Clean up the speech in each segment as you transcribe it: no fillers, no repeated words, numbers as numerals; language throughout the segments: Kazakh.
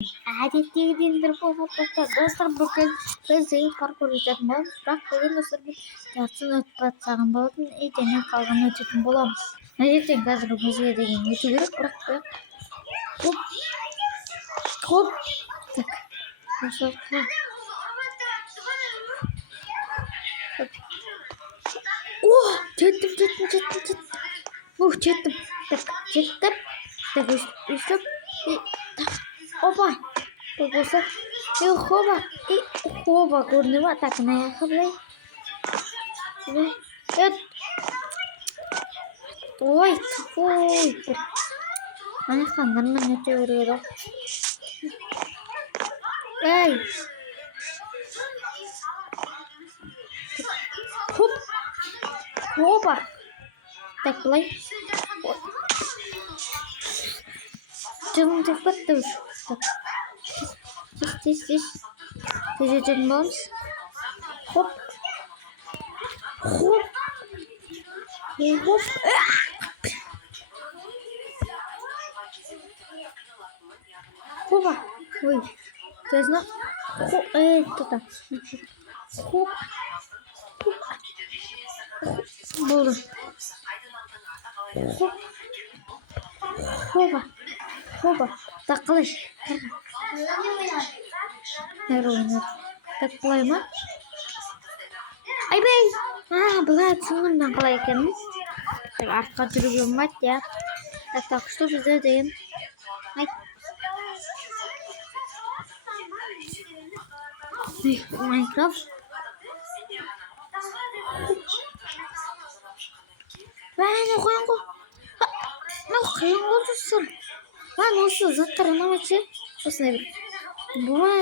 Әдеттегіден бір болғанда достар бүкіл біз паркур өтетін боламыз, бірақ бүгін достар біз жартысын өтіп жатсаған болатын, және қалған өтетін боламыз. Әдеттен қазір бізге деген өту керек, бірақ хоп так жеттім. Жеттім. Так, өстіп. Опа. Так, өстіп. Хоба, көрінді ма? Так, маяққа бұлай. Ой. Маяққандырмен өте өргеді. Эй. Хоба. Так, бұлай. Canım çok battı. Tez. Tezeceğim bombs. Hop. Hopa. Ой. Тезно. Туда. Хоп. Болды. Хоба. Так, қалай? Так, бұлай ма? Айбай! Бұлай түсінғаннан қалай екенміз? Так, артқа жүруге болмайды, я. Так, что бізде деген? Майнкрафт. Не қойын ғой. Қиын ғой достар. Осы заттар ұнамайды. Осындай бір. Бұлай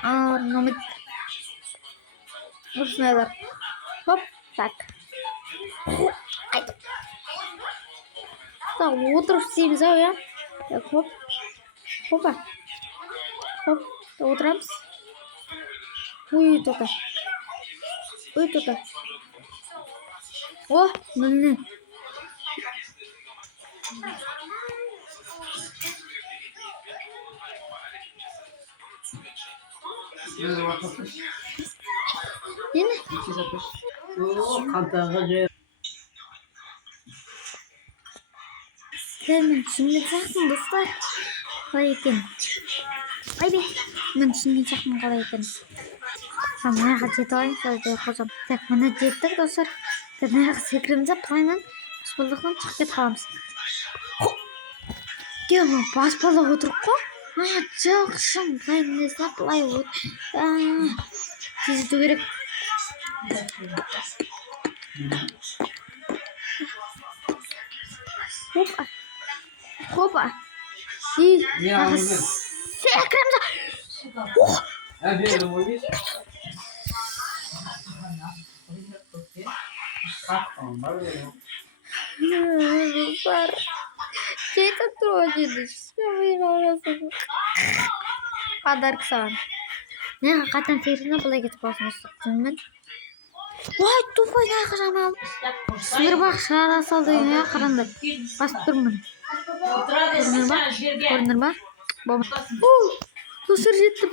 ұнамайды. Осындайлар. Хоп, так. Так, отырып істейміз ау, я. Так, хопа. Хоп, отырамыз. Ой, тота. О, міне. Yine. Мен түсінген сияқтымын достар. Қалай екен? Айбе, мен түсінген сияқтымын қалай екен? Мынаға жете алайын, солай қосам. Так, мына жеттік достар. Мынаға секіреміз, плайнан баспалдықтан шығып кетіп қаламыз. Баспалдық отырып қой. Жақшым, бұлай мінезіне бұлай өт. Тез өту керек. Хопа. Секіреміз. Бар. Жейті тұруға жеді. Подарок саған. Неға қаттан секіріне бұлай кетіп қалсын ұстық жүнмен. Ой, тупой неға жамал. Сырбақ шығара салды ене қаранды. Басып тұрмын. Көрінір ба? Достар жеттім.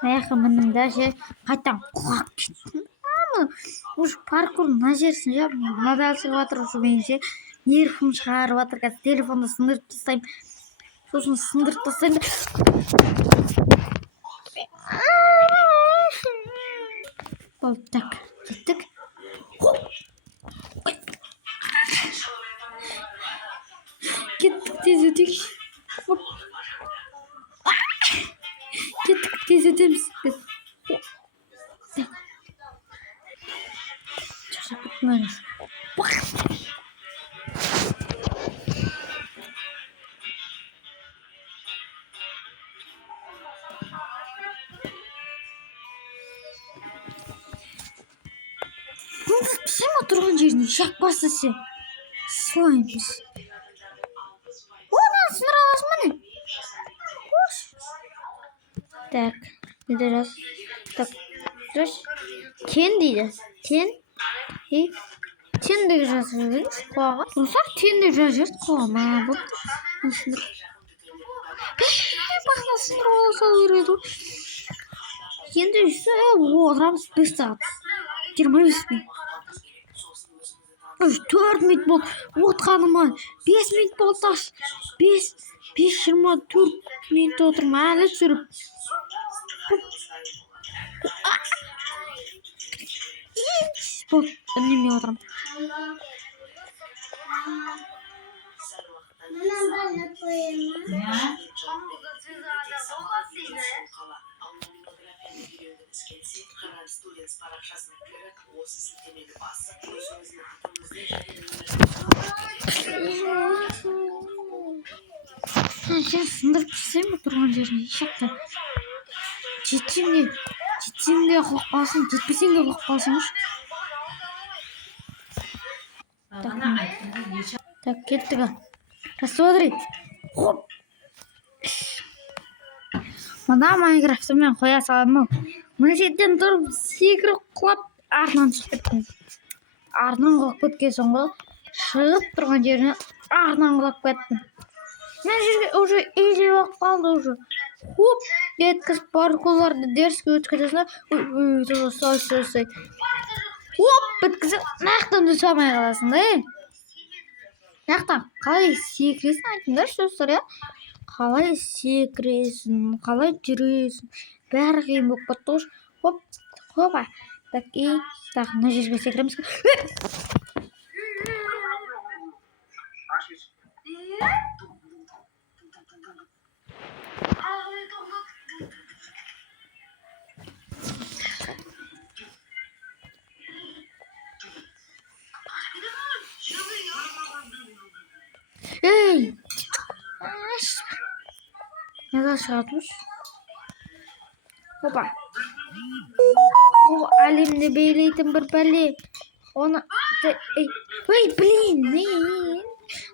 Аяққа мінім даже қайтан құлап кеттім. Уж паркур мына жерсін жап, мынада шығып жатыр ұшы меніңше. Нервім шығарып жатыр, қазір телефонды сындырып тастаймын. Сосын сындырып тастаймын. Болды, так, кеттік. Кеттік, тез өтейік. Кеттік, тез өтеміз. Шашап кетмеңіз. Сен отырған жеріне шақ бастысы. Слаймыз. Одан сындыра аласың мені. Так, где раз? Так, Жаш. Тен дейді. Тен. Тен деп жазып жүрміз қоға. Достар, тен деп жазып жүрміз қоға. Мына бұл. Бағана сындырып алса береді. Енді жүрсе, отырамыз 5 сағат. 25 минут. 4 минут болды. Отқаныма 5 минут болды. 5-24 минут отырмын әлі жүріп. Болды, үнемей отырмын. Сен сындырып тастайын ба тұрған жеріне? Ешақта. Жетсең де құлақ қалсын, жетпесең де құлақ қалсаңшы. Так, кеттік. Посмотри. Хоп. Мына Майнкрафтты мен қоя саламын. Мына жерден тұрып, секіріп құлап, артынан шығып кеттім. Артынан құлап кеткен соң ғой, шығып тұрған жеріне артынан құлап кеттім. Мен жерге уже изи болып қалды уже. Хоп, еткізіп паркурларды дерске өткізесің. Сой. Хоп, біткізіп, нақтан түсе алмай қаласың да. Нақтан қалай секіресің айтыңдаршы достар, я? Қалай секіресің, қалай жүресің. Бәрі қиын болып кетті ғой. Хоп, хопа. Так, мына жерге секіреміз. Ей! Неге шығатымыз? Опа. Ол әлемді бейлейтін бір бәле. Оны... Ой, блин, мен...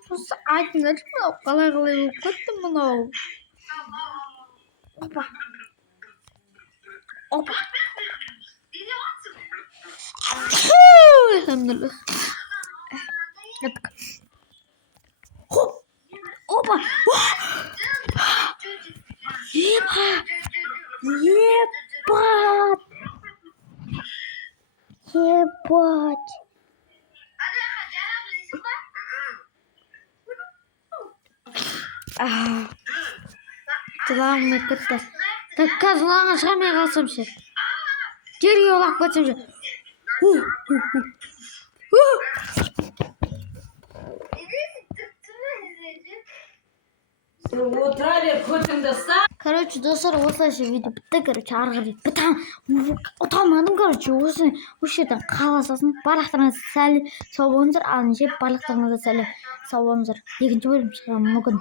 Осы айтыңдаршы мынау, қалай болып кетті мынау. Опа. Alhamdulillah. Хоп! Опа! Ебать! Жылағым кетті. Так, қазір жылағын шығамай қалсам ше. Жерге олақ кетсем ше. Короче, достар, осылайша видео бітті. Короче, арғы ұталмадым. Короче, осы жерден қаласасын. Барлықтарыңызға сәлем, сау болыңыздар. Ал неше барлықтарыңызға сәлем, сау болыңыздар. Екінші бөлім шығамын мүмкін.